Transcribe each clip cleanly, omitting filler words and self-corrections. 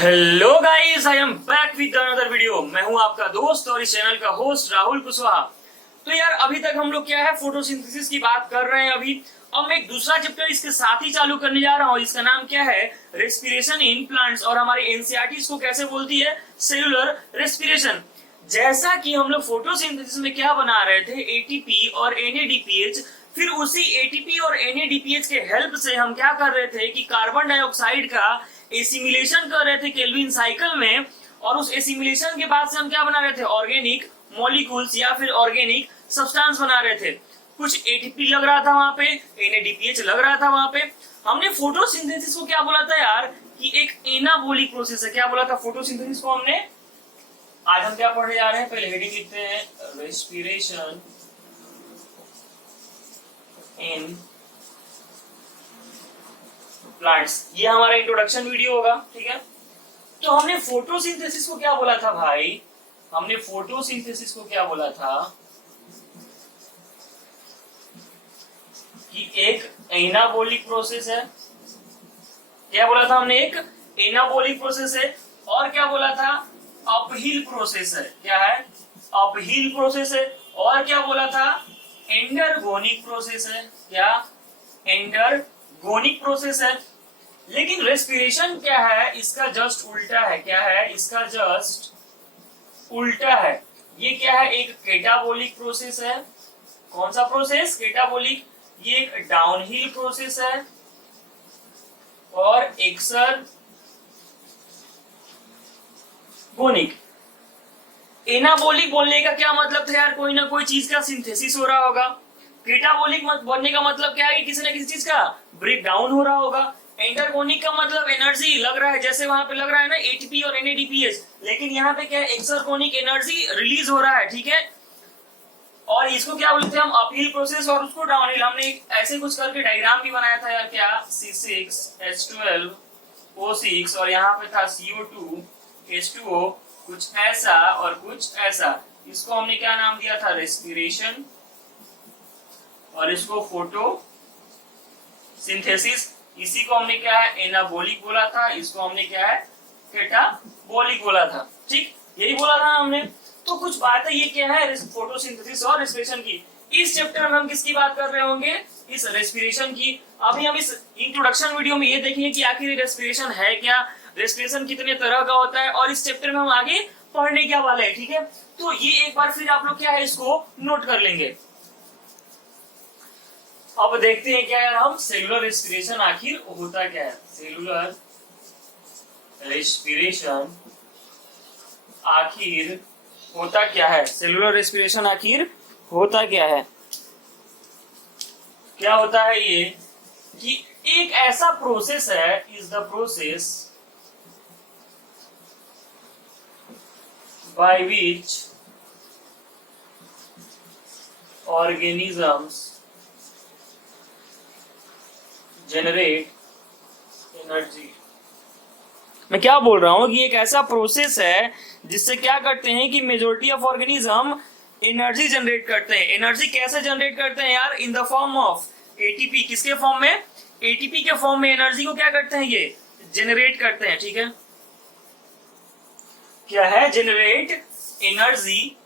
Hello guys, I am back with another video. मैं हूं आपका दोस्त और इस चैनल का होस्ट राहुल कुशवाहा। तो यार अभी तक हम लोग क्या है फोटोसिंथेसिस की बात कर रहे हैं। अभी अब मैं एक दूसरा चैप्टर इसके साथ ही चालू करने जा रहा हूं। इसका नाम क्या है? Respiration in plants. और हमारी एनसीईआरटी इसको कैसे बोलती है? Cellular respiration. जैसा कि हम लोग फोटोसिंथेसिस में क्या बना रहे थे, एटीपी और एनएडीपीएच, फिर उसी एटीपी और एनएडीपीएच के हेल्प से हम क्या कर रहे थे कि कार्बन डाइऑक्साइड का एसिमिलेशन कर रहे थे केल्विन साइकिल में। और उस एसिमिलेशन के बाद से हम क्या बना रहे थे? ऑर्गेनिक मॉलिक्यूल्स या फिर ऑर्गेनिक सब्सटेंस बना रहे थे। कुछ एटीपी लग रहा था वहां पे, एनएडीपीएच लग रहा था वहां पे। हमने फोटोसिंथेसिस को क्या बोला था यार कि एक एनाबॉलिक प्रोसेस है। क्या बोला था फोटोसिंथेसिस को हमने? आज हम क्या पढ़ने जा रहे हैं, पहले हेडिंग लिखते हैं, रेस्पिरेशन इन प्लांट्स। ये हमारा इंट्रोडक्शन वीडियो होगा, ठीक है। तो हमने फोटोसिंथेसिस को क्या बोला था भाई? हमने फोटोसिंथेसिस को क्या बोला था कि एक एनाबॉलिक प्रोसेस है। क्या बोला था हमने? एक एनाबॉलिक प्रोसेस है। और क्या बोला था? अपहिल प्रोसेस है। क्या है? अपहिल प्रोसेस है। और क्या बोला था? एंडरगोनिक प्रोसेस है। क्या? एंडरगोनिक प्रोसेस है। लेकिन रेस्पिरेशन क्या है? इसका जस्ट उल्टा है। क्या है? इसका जस्ट उल्टा है। ये क्या है? एक केटाबोलिक प्रोसेस है। कौन सा प्रोसेस? केटाबोलिक। ये एक डाउनहिल प्रोसेस है और एक्सरगोनिक। एनाबोलिक बोलने का क्या मतलब था यार? कोई ना कोई चीज का सिंथेसिस हो रहा होगा। केटाबोलिक बोलने का मतलब क्या है कि किसी ना किसी चीज का ब्रेक डाउन हो रहा होगा। एंटरगोनिक का मतलब एनर्जी लग रहा है, जैसे वहां पे लग रहा है ना एटीपी और एनएडीपीएच। लेकिन यहाँ पे क्या है? एक्सरगोनिक एनर्जी रिलीज हो रहा है, ठीक है। और इसको क्या बोलते हैं हम? अपहिल प्रोसेस और उसको डाउनहिल। हमने ऐसे कुछ करके डायग्राम भी बनाया था यार। क्या? C6H12O6 और यहाँ पे था CO2H2O, कुछ ऐसा और कुछ ऐसा। इसको हमने क्या नाम दिया था? रेस्पिरेशन। और इसको फोटोसिंथेसिस। इसी को हमने क्या है? एनाबॉलिक बोला था। इसको हमने क्या है? केटाबॉलिक बोला था। ठीक, यही बोला था हमने। तो कुछ बात है, ये क्या है? फोटोसिंथेसिस और रेस्पिरेशन की। इस चैप्टर में हम किसकी बात कर रहे होंगे? इस रेस्पिरेशन की। अभी हम इस इंट्रोडक्शन वीडियो में ये देखेंगे कि आखिर रेस्पिरेशन है क्या, रेस्पिरेशन कितने तरह का होता है, और इस चैप्टर में हम आगे पढ़ने क्या वाले हैं, ठीक है। तो ये एक बार फिर आप लोग क्या है इसको नोट कर लेंगे। अब देखते हैं क्या यार हम, सेलुलर रेस्पिरेशन आखिर होता क्या है। सेलुलर रेस्पिरेशन आखिर होता क्या है? सेलुलर रेस्पिरेशन आखिर होता क्या है? क्या होता है ये कि एक ऐसा प्रोसेस है, is the process by which organisms generate energy. मैं क्या बोल रहा हूं कि एक ऐसा प्रोसेस है जिससे क्या करते हैं कि majority of organism energy generate करते हैं। एनर्जी कैसे जनरेट करते हैं यार? In the form of ATP. किसके फॉर्म में? एटीपी के फॉर्म में एनर्जी को क्या करते हैं? ये जनरेट करते हैं, ठीक है। क्या है? Generate energy.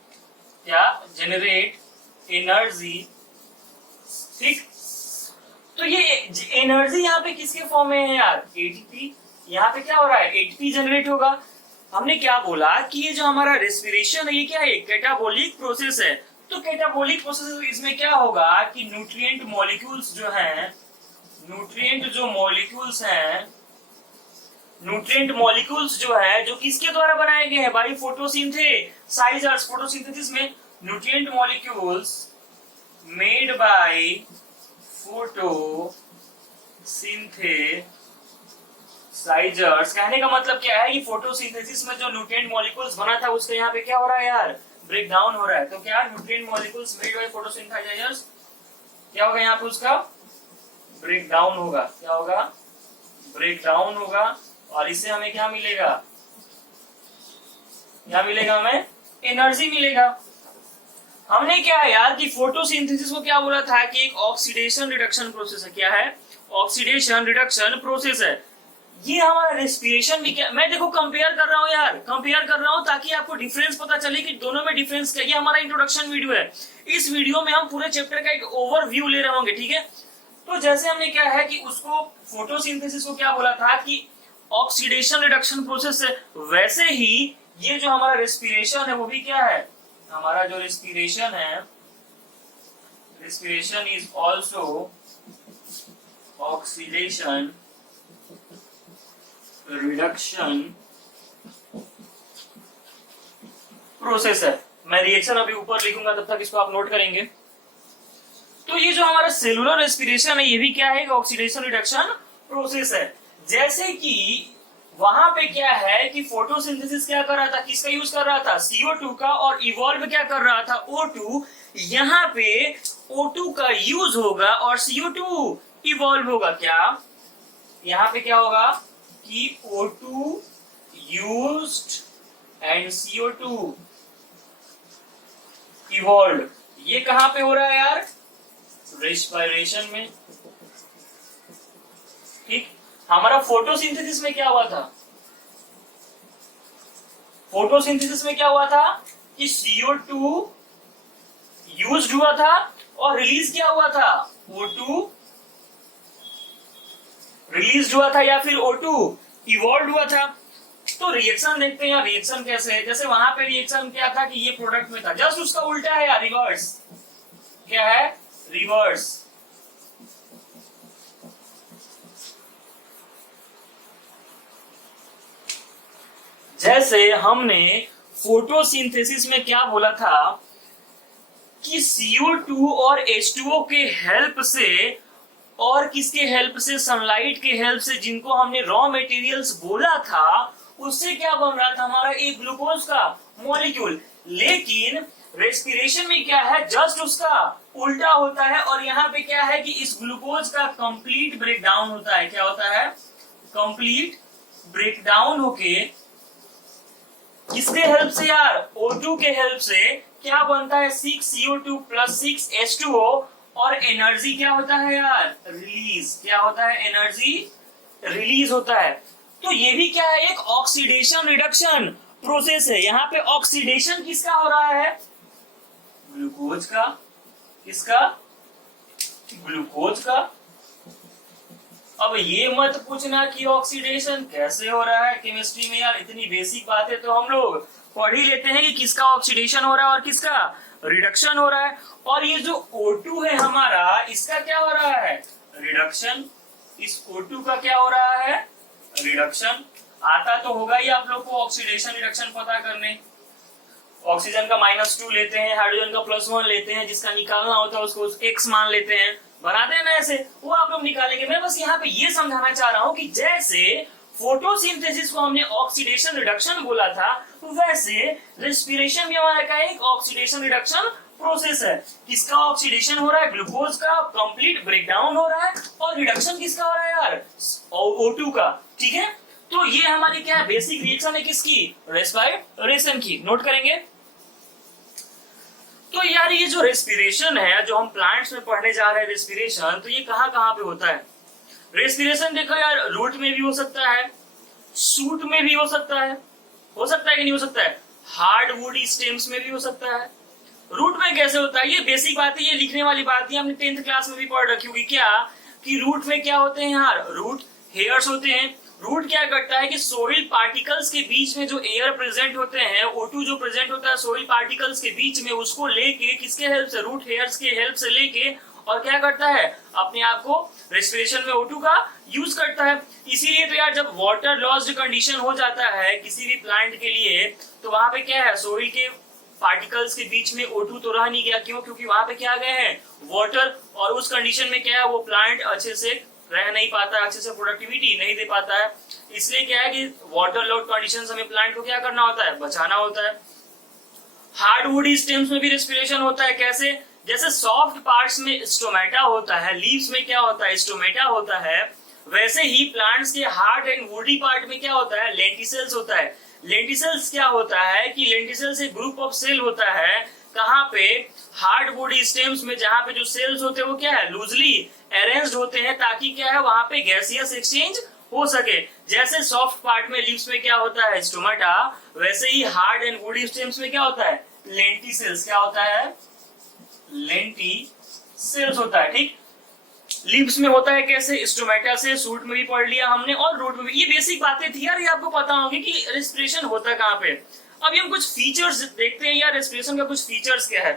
क्या? जनरेट एनर्जी, ठीक। तो ये एनर्जी यहाँ पे किसके फॉर्म में है यार? एटीपी। यहाँ पे क्या हो रहा है? एटीपी जनरेट होगा। हमने क्या बोला कि ये जो हमारा रेस्पिरेशन है ये क्या है? कैटाबोलिक प्रोसेस है। तो कैटाबोलिक प्रोसेस इसमें क्या होगा कि न्यूट्रिएंट मॉलिक्यूल्स जो हैं, न्यूट्रिएंट मॉलिक्यूल्स जो है जो किसके द्वारा बनाए गए हैं भाई? फोटोसिंथेसाइजर्स। फोटोसिंथेसिस में न्यूट्रिएंट मॉलिक्यूल्स मेड बाय फोटोसिंथेसाइजर्स। कहने का मतलब क्या है कि फोटोसिंथेसिस में जो न्यूट्रिएंट मॉलिक्यूल्स बना था उसका यहाँ पे क्या हो रहा है यार? ब्रेक डाउन हो रहा है। तो क्या? न्यूट्रिएंट मॉलिक्यूल्स मेड बाय फोटोसिंथेसाइजर्स क्या होगा यहाँ पे? उसका ब्रेक डाउन होगा। क्या होगा? ब्रेक डाउन होगा। और इससे हमें क्या मिलेगा? क्या मिलेगा? हमें एनर्जी मिलेगा। हमने क्या है यार कि फोटोसिंथेसिस को क्या बोला था कि एक ऑक्सीडेशन रिडक्शन प्रोसेस है। क्या है? ऑक्सीडेशन रिडक्शन प्रोसेस है। ये हमारा रेस्पिरेशन भी क्या, मैं देखो कंपेयर कर रहा हूँ यार, कंपेयर कर रहा हूँ ताकि आपको डिफरेंस पता चले कि दोनों में डिफरेंस क्या। ये हमारा इंट्रोडक्शन वीडियो है, इस वीडियो में हम पूरे चैप्टर का एक ओवरव्यू ले रहे होंगे, ठीक है। तो जैसे हमने क्या है कि उसको फोटोसिंथेसिस को क्या बोला था कि ऑक्सीडेशन रिडक्शन प्रोसेस है, वैसे ही ये जो हमारा रेस्पिरेशन है वो भी क्या है, हमारा जो रेस्पिरेशन है, respiration is also oxidation reduction process है। मैं रिएक्शन अभी ऊपर लिखूंगा, तब तक इसको आप नोट करेंगे। तो ये जो हमारा सेलुलर रेस्पिरेशन है ये भी क्या है, ऑक्सीडेशन रिडक्शन प्रोसेस है। जैसे कि वहां पे क्या है कि फोटोसिंथेसिस क्या कर रहा था, किसका यूज कर रहा था, CO2 का, और इवॉल्व क्या कर रहा था, O2। यहाँ पे O2 का यूज होगा और CO2 इवॉल्व होगा। क्या यहाँ पे क्या होगा कि O2 used and CO2 evolve. ये कहां पे हो रहा है यार, रेस्पिरेशन में, ठीक। हमारा फोटोसिंथेसिस में क्या हुआ था, फोटोसिंथेसिस में क्या हुआ था कि CO2 यूज्ड हुआ था और रिलीज क्या हुआ था, O2 रिलीज हुआ था या फिर O2 इवॉल्व हुआ था। तो रिएक्शन देखते हैं, रिएक्शन कैसे है। जैसे वहां पे रिएक्शन क्या था कि ये प्रोडक्ट में था, जस्ट उसका उल्टा है यार, रिवर्स। क्या है, रिवर्स। जैसे हमने फोटोसिंथेसिस में क्या बोला था कि CO2 और H2O के हेल्प से और किसके हेल्प से, सनलाइट के हेल्प से, जिनको हमने रॉ मटेरियल्स बोला था, उससे क्या बन रहा था हमारा एक ग्लूकोज का मॉलिक्यूल। लेकिन रेस्पिरेशन में क्या है, जस्ट उसका उल्टा होता है। और यहाँ पे क्या है कि इस ग्लूकोज का कंप्लीट ब्रेकडाउन होता है। क्या होता है, कंप्लीट ब्रेकडाउन होके किसके हेल्प से यार, O2 के हेल्प से क्या बनता है, 6CO2 + 6H2O, और एनर्जी क्या होता है यार, रिलीज। क्या होता है, एनर्जी रिलीज होता है। तो ये भी क्या है, एक ऑक्सीडेशन रिडक्शन प्रोसेस है। यहाँ पे ऑक्सीडेशन किसका हो रहा है, ग्लूकोज का। किसका, ग्लूकोज का। अब ये मत पूछना कि ऑक्सीडेशन कैसे हो रहा है केमिस्ट्री में यार, इतनी बेसिक बातें तो हम लोग पढ़ ही लेते हैं कि किसका ऑक्सीडेशन हो रहा है और किसका रिडक्शन हो रहा है। और ये जो O2 है हमारा, इसका क्या हो रहा है, रिडक्शन। इस O2 का क्या हो रहा है, रिडक्शन। आता तो होगा ही आप लोग को ऑक्सीडेशन रिडक्शन पता करने। ऑक्सीजन का -2 लेते हैं, हाइड्रोजन का +1 लेते हैं, जिसका निकालना होता है उसको X मान लेते हैं, बनाते हैं ना ऐसे, वो आप लोग निकालेंगे। मैं बस यहाँ पे ये समझाना चाह रहा हूँ कि जैसे फोटोसिंथेसिस को हमने ऑक्सीडेशन रिडक्शन बोला था, वैसे रेस्पिरेशन भी हमारा का एक ऑक्सीडेशन रिडक्शन प्रोसेस है। किसका ऑक्सीडेशन हो रहा है, ग्लूकोज का, कंप्लीट ब्रेकडाउन हो रहा है, और रिडक्शन किसका हो रहा है यार, O2 का, ठीक है। तो ये हमारी क्या है, बेसिक रिएक्शन है किसकी, रेस्पिरेशन की। नोट करेंगे। तो यार ये जो रेस्पिरेशन है, जो हम प्लांट्स में पढ़ने जा रहे हैं रेस्पिरेशन, तो ये कहाँ कहाँ पे होता है। रेस्पिरेशन देखो यार, रूट में भी हो सकता है, शूट में भी हो सकता है कि नहीं हो सकता है, हार्डवुड स्टेम्स में भी हो सकता है। रूट में कैसे होता है, ये बेसिक बात है, ये लिखने वाली बात है, हमने 10th क्लास में भी पढ़ रखी होगी। क्या कि रूट में क्या होते हैं यार, रूट हेयर्स होते हैं। रूट क्या करता है कि सोइल पार्टिकल्स के बीच में जो एयर प्रेजेंट होते हैं, O2 जो प्रेजेंट होता है सोइल पार्टिकल्स के बीच में, उसको लेके किसके हेल्प से, रूट हेयर्स के हेल्प से लेके, और क्या करता है, अपने आप को रेस्पिरेशन में O2 का यूज करता है। इसीलिए तो यार जब वाटर लॉस्ड कंडीशन हो जाता है किसी भी प्लांट के लिए, तो वहां पे क्या है, सोइल के पार्टिकल्स के बीच में O2 तो रह नहीं गया। क्यों, क्योंकि वहां पे क्या गए हैं, वाटर, और उस कंडीशन में क्या है, वो प्लांट अच्छे से रह नहीं पाता है, अच्छे से प्रोडक्टिविटी नहीं दे पाता है। इसलिए क्या है कि वाटर लॉस्ड कंडीशंस हमें प्लांट को क्या करना होता है, बचाना होता है। हार्डवुड स्टेम्स में भी रेस्पिरेशन होता है। कैसे, जैसे सॉफ्ट पार्ट्स में स्टोमेटा होता है, लीव्स में क्या होता है, स्टोमेटा होता है, वैसे ही प्लांट्स के हार्ड एंड वुडी पार्ट में क्या होता है, लेंटिसेल्स होता है। लेंटिसेल्स क्या होता है कि लेंटिसेल्स एक ग्रुप ऑफ सेल होता है, कहाँ पे, हार्ड बॉडी स्टेम्स में, जहाँ पे जो सेल्स होते हैं वो क्या है, लूजली अरेंज्ड होते हैं, ताकि क्या है वहां पे गैसियस एक्सचेंज हो सके। जैसे सॉफ्ट पार्ट में लीव्स में क्या होता है, स्टोमेटा, वैसे ही हार्ड एंड वुडी स्टेम्स में क्या होता है, लेंटिसेल्स। क्या होता है, लेंटिसेल्स होता है। ठीक, लीव्स में होता है कैसे, स्टोमेटा से, सूट में भी पढ़ लिया हमने और रूट में भी। ये बेसिक बातें थी यार, ये आपको पता होगी कि रेस्पिरेशन होता कहाँ पे। अभी हम कुछ फीचर्स देखते हैं यार, रेस्पिरेशन का कुछ फीचर्स क्या है।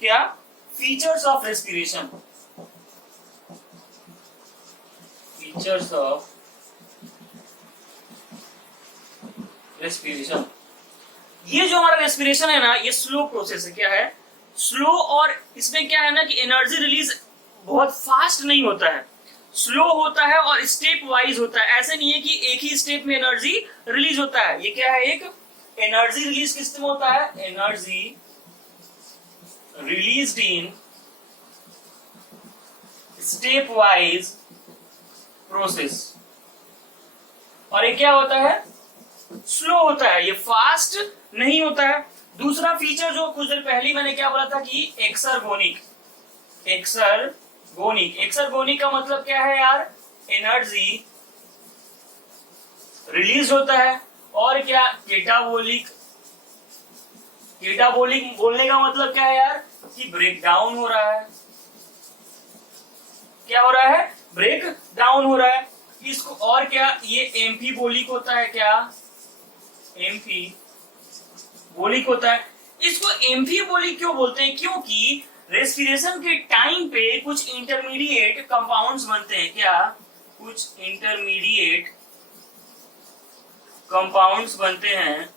क्या features of respiration, features of respiration. ये जो हमारा रेस्पिरेशन है ना, ये स्लो प्रोसेस है। क्या है, स्लो। और इसमें क्या है ना कि एनर्जी रिलीज बहुत फास्ट नहीं होता है, स्लो होता है और स्टेप वाइज होता है। ऐसे नहीं है कि एक ही स्टेप में एनर्जी रिलीज होता है। ये क्या है, एक एनर्जी रिलीज किस में होता है, energy released in step wise process. और ये क्या होता है, स्लो होता है, ये फास्ट नहीं होता है। दूसरा फीचर जो कुछ देर पहले मैंने क्या बोला था कि एक्सरगोनिक। एक्सरगोनिक, एक्सरगोनिक का मतलब क्या है यार, एनर्जी रिलीज होता है। और क्या, केटाबोलिक। केटाबोलिक बोलने का मतलब क्या है यार, कि ब्रेक डाउन हो रहा है। क्या हो रहा है, ब्रेक डाउन हो रहा है इसको। और क्या, ये एम्फीबोलिक होता है। क्या, एम्फीबोलिक होता है। इसको एम्फीबोलिक क्यों बोलते हैं, क्योंकि रेस्पिरेशन के टाइम पे कुछ इंटरमीडिएट कंपाउंड्स बनते हैं। क्या, कुछ इंटरमीडिएट कंपाउंड्स बनते हैं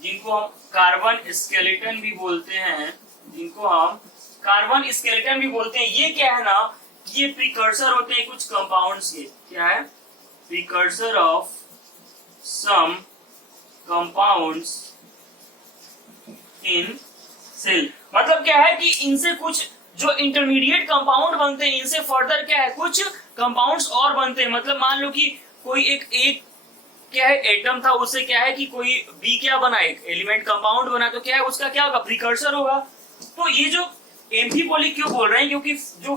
जिनको हम कार्बन स्केलेटन भी बोलते हैं, जिनको हम कार्बन स्केलेटन भी बोलते हैं। ये क्या है ना, ये प्रीकर्सर होते हैं कुछ कंपाउंड्स के। क्या है, precursor of some compounds in cell. मतलब क्या है कि इनसे कुछ जो इंटरमीडिएट कंपाउंड बनते हैं, इनसे फर्दर क्या है, कुछ कंपाउंड्स और बनते हैं। मतलब मान लो कि कोई एक क्या है एटम था, उससे क्या है कि कोई बी क्या बना, एक एलिमेंट कंपाउंड बना, तो क्या है उसका क्या होगा, प्रीकर्सर होगा। तो ये जो एम्फीबोलिक क्यों बोल रहे हैं, क्योंकि जो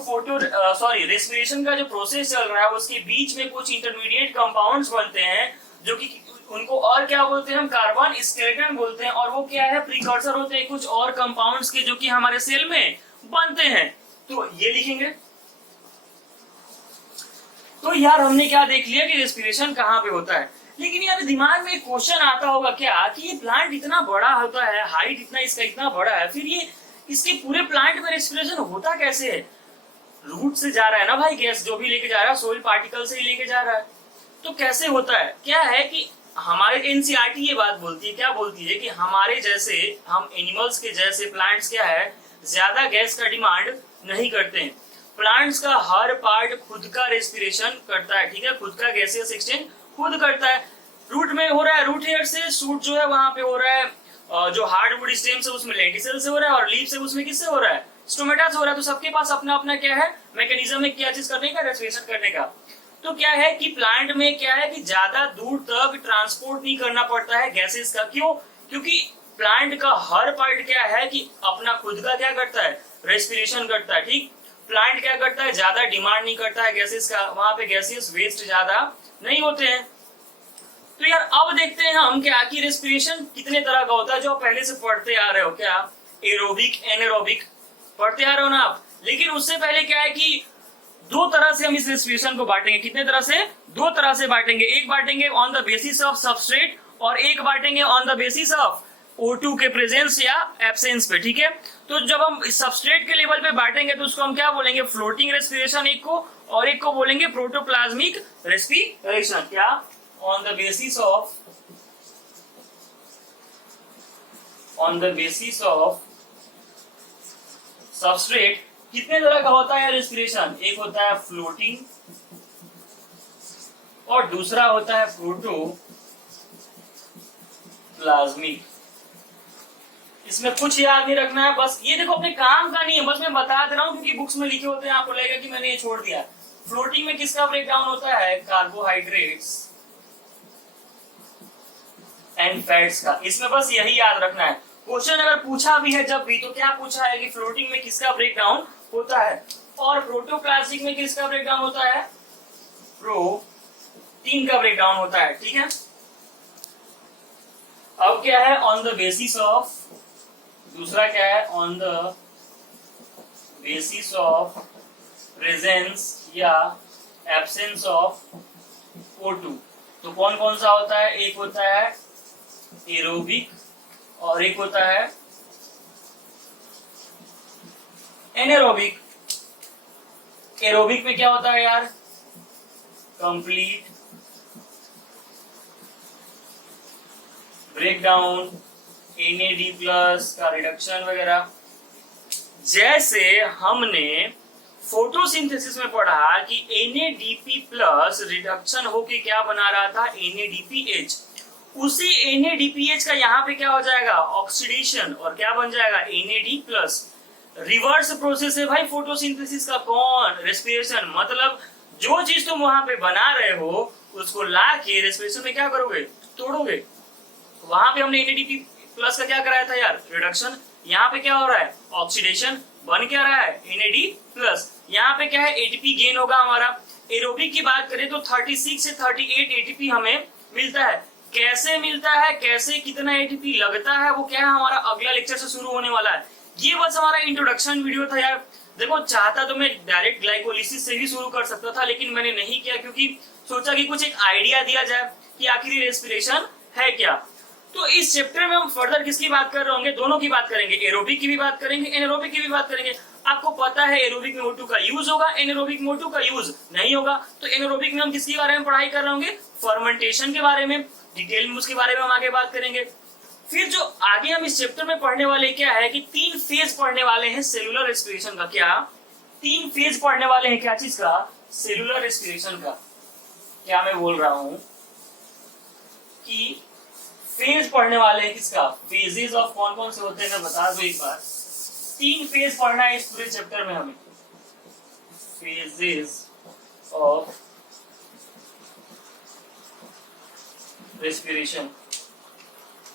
रेस्पिरेशन का जो प्रोसेस चल रहा है उसके बीच में कुछ इंटरमीडिएट कंपाउंड्स बनते हैं, जो कि उनको और क्या बोलते हैं, हम कार्बन स्केलेटन बोलते हैं। और वो क्या है, प्रीकर्सर होते हैं कुछ और कंपाउंड्स के, जो कि हमारे सेल में बनते हैं। तो ये लिखेंगे। तो यार हमने क्या देख लिया कि रेस्पिरेशन कहाँ पे होता है। लेकिन यार दिमाग में क्वेश्चन आता होगा क्या, कि ये प्लांट इतना बड़ा होता है, हाइट इतना इसका इतना बड़ा है, फिर ये इसके पूरे प्लांट में रेस्पिरेशन होता कैसे है। रूट से जा रहा है ना भाई गैस, जो भी लेके जा रहा है सोइल पार्टिकल से ही लेके जा रहा है, तो कैसे होता है। क्या है कि हमारे एनसीईआरटी ये बात बोलती है, क्या बोलती है कि हमारे जैसे, हम एनिमल्स के जैसे प्लांट्स क्या है, ज्यादा गैस का डिमांड नहीं करते हैं। प्लांट्स का हर पार्ट खुद का रेस्पिरेशन करता है। ठीक है, खुद का गैसियस एक्सचेंज खुद करता है। रूट में हो रहा है रूट हेयर से, सूट जो है वहां पे हो रहा है, जो हार्डवुड स्टेम से उसमें लेंटिसेल से हो रहा है, और लीफ से उसमें किससे हो रहा है, स्टोमेटा से हो रहा है। तो सबके पास अपना अपना क्या है, मैकेनिज्म है क्या चीज करने का, रेस्पिरेशन करने का। तो क्या है कि प्लांट में क्या है कि ज्यादा दूर तक ट्रांसपोर्ट नहीं करना पड़ता है गैसेस का। क्यों, क्योंकि प्लांट का हर पार्ट क्या है कि अपना खुद का क्या करता है, रेस्पिरेशन करता है। ठीक, प्लांट क्या करता है, ज्यादा डिमांड नहीं करता है गैसेस का, वहां पे गैसेस वेस्ट ज्यादा नहीं होते हैं। तो यार अब देखते हैं हम क्या कि रेस्पिरेशन कितने तरह का होता है, जो आप पहले से पढ़ते आ रहे हो। क्या, एरोबिक, एनारोबिक पढ़ते आ रहे हो ना आप। लेकिन उससे पहले क्या है कि दो तरह से हम इस रेस्पिरेशन को बांटेंगे। कितने तरह से, दो तरह से बांटेंगे। एक बांटेंगे on the basis of substrate, और एक बांटेंगे on the basis of O2 के प्रेजेंस या एब्सेंस पे। ठीक है, तो जब हम सबस्ट्रेट के लेवल पे बांटेंगे तो उसको हम क्या बोलेंगे, फ्लोटिंग रेस्पिरेशन एक को, और एक को बोलेंगे प्रोटोप्लाज्मिक रेस्पिरेशन। क्या, on the basis of substrate। कितने तरह का होता है रेस्पिरेशन, एक होता है फ्लोटिंग और दूसरा होता है प्रोटोप्लाज्मिक। इसमें कुछ याद नहीं रखना है, बस ये देखो अपने काम का नहीं है, बस मैं बता दे रहा हूं क्योंकि बुक्स में लिखे होते हैं, आपको लगेगा कि मैंने ये छोड़ दिया। फ्लोटिंग में किसका ब्रेकडाउन होता है, कार्बोहाइड्रेट्स एंड फैट्स का। इसमें बस यही याद रखना है। क्वेश्चन अगर पूछा भी है जब भी, तो क्या पूछा है कि फ्लोटिंग में किसका ब्रेकडाउन होता है, और प्रोटोप्लाज्मिक में किसका ब्रेकडाउन होता है, 3 का ब्रेकडाउन होता है, ठीक है। अब क्या है, ऑन द बेसिस ऑफ, दूसरा क्या है, on the basis of presence या एब्सेंस ऑफ O2। तो कौन कौन सा होता है, एक होता है एरोबिक और एक होता है एनारोबिक। एरोबिक में क्या होता है यार, कंप्लीट ब्रेकडाउन, NAD+ का रिडक्शन वगैरह। जैसे हमने फोटोसिंथेसिस में पढ़ा कि NADP+ रिडक्शन होके क्या बना रहा था, NADPH। उसी NADPH का यहाँ पे क्या हो जाएगा, ऑक्सीडेशन, और क्या बन जाएगा, NAD+। रिवर्स प्रोसेस है भाई फोटोसिंथेसिस का, कौन, रेस्पिरेशन। मतलब जो चीज तुम वहां पे बना रहे हो उसको ला के रेस्पिरेशन में क्या करोगे, तोड़ोगे। वहां पे हमने NADP+ का क्या कराया था यार, रिडक्शन। यहाँ पे क्या हो रहा है, ऑक्सीडेशन, बन क्या रहा है, NAD+। यहाँ पे क्या है, ATP गेन होगा हमारा। एरोबिक की बात करें तो 36 से 38 ATP हमें मिलता है। कैसे मिलता है, कैसे कितना ATP लगता है, वो क्या है हमारा अगला लेक्चर से शुरू होने वाला है। ये बस हमारा इंट्रोडक्शन वीडियो था यार। देखो चाहता तो मैं डायरेक्ट ग्लाइकोलिसिस से ही शुरू कर सकता था, लेकिन मैंने नहीं किया क्योंकि सोचा कि कुछ एक आइडिया दिया जाए कि आखिर रेस्पिरेशन है क्या। तो इस चैप्टर में हम फर्दर किसकी बात कर रहे होंगे, दोनों की बात करेंगे, एरोबिक की भी बात करेंगे, एनारोबिक की भी बात करेंगे। आपको पता है एरोबिक में O2 का यूज होगा, एनारोबिक में O2 का यूज नहीं होगा। तो एनारोबिक में हम किसके बारे में पढ़ाई कर रहे होंगे, फर्मेंटेशन के बारे में, डिटेल में उसके बारे में हम आगे बात करेंगे। फिर जो आगे हम इस चैप्टर में पढ़ने वाले क्या है कि 3 फेज पढ़ने वाले हैं सेलुलर रेस्पिरेशन का। क्या 3 फेज पढ़ने वाले हैं, क्या चीज का, सेलुलर रेस्पिरेशन का। क्या मैं बोल रहा हूं कि फेज पढ़ने वाले हैं किसका, फेजेस ऑफ कौन कौन से होते हैं, मैं बता दो एक बार। 3 फेज पढ़ना है इस पूरे चैप्टर में हमें, फेजेस ऑफ रेस्पिरेशन।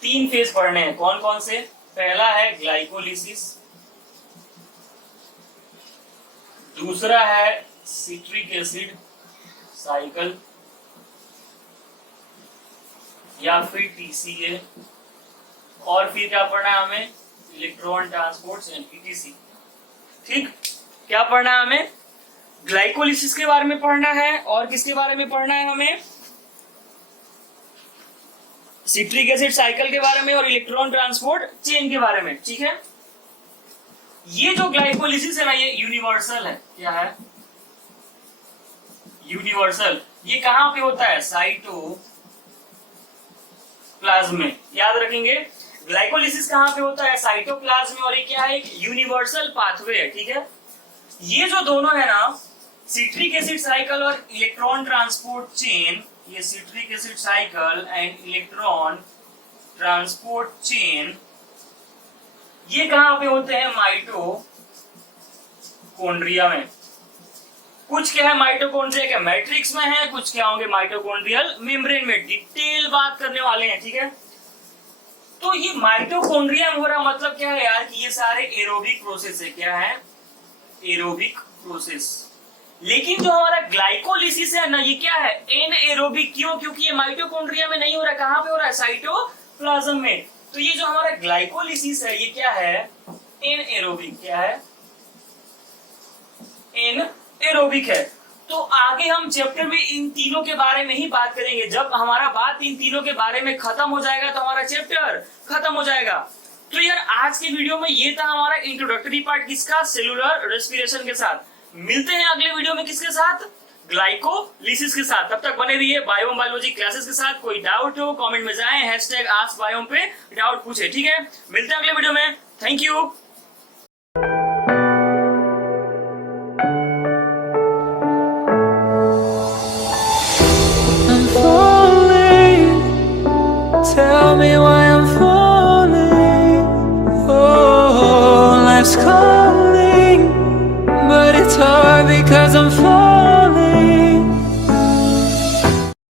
3 फेज पढ़ने हैं, कौन कौन से। पहला है ग्लाइकोलिसिस, दूसरा है सिट्रिक एसिड साइकिल या फिर TCA, और फिर क्या पढ़ना है हमें, इलेक्ट्रॉन ट्रांसपोर्ट ETC। ठीक, क्या पढ़ना है हमें, ग्लाइकोलिसिस के बारे में पढ़ना है, और किसके बारे में पढ़ना है हमें, सिट्रिक एसिड साइकिल के बारे में और इलेक्ट्रॉन ट्रांसपोर्ट चेन के बारे में। ठीक है, ये जो ग्लाइकोलिसिस है ना, ये यूनिवर्सल है। क्या है, यूनिवर्सल। ये कहां पे होता है, साइटोप्लाज्म में। याद रखेंगे ग्लाइकोलिसिस कहां पे होता है, साइटोप्लाज्म में। और ये क्या है, एक यूनिवर्सल पाथवे है। ठीक है, ये जो दोनों है ना, सिट्रिक एसिड साइकिल और इलेक्ट्रॉन ट्रांसपोर्ट चेन, ये citric acid cycle and electron transport chain, ये कहां पे होते हैं, माइटोकॉन्ड्रिया में। कुछ क्या है, माइटोकॉन्ड्रिया के मैट्रिक्स में है, कुछ क्या होंगे, माइटोकॉन्ड्रियल मेम्ब्रेन में। डिटेल बात करने वाले हैं। ठीक है, तो ये माइटोकॉन्ड्रिया में हो रहा मतलब क्या है यार, कि ये सारे एरोबिक प्रोसेस है। क्या है, एरोबिक प्रोसेस। लेकिन जो हमारा ग्लाइकोलिसिस है ना, ये क्या है, एनएरोबिक। क्यों, क्योंकि ये माइटोकॉन्ड्रिया में नहीं हो रहा, कहां पे हो रहा है, साइटोप्लाज्म में। तो ये जो हमारा ग्लाइकोलिसिस है, ये क्या है, एनएरोबिक। क्या है, एनएरोबिक है। तो आगे हम चैप्टर में इन तीनों के बारे में ही बात करेंगे। जब हमारा बात इन तीनों के बारे में खत्म हो जाएगा तो हमारा चैप्टर खत्म हो जाएगा। तो यार आज के वीडियो में ये था हमारा इंट्रोडक्टरी पार्ट किसका, सेलुलर रेस्पिरेशन के साथ। मिलते हैं अगले वीडियो में किसके साथ, ग्लाइकोलिसिस के साथ। तब तक बने रहिए बायोम बायोलॉजी क्लासेस के साथ। कोई डाउट हो कमेंट में जाएं, #AskBiome पे डाउट पूछे। ठीक है, मिलते हैं अगले वीडियो में। Thank you.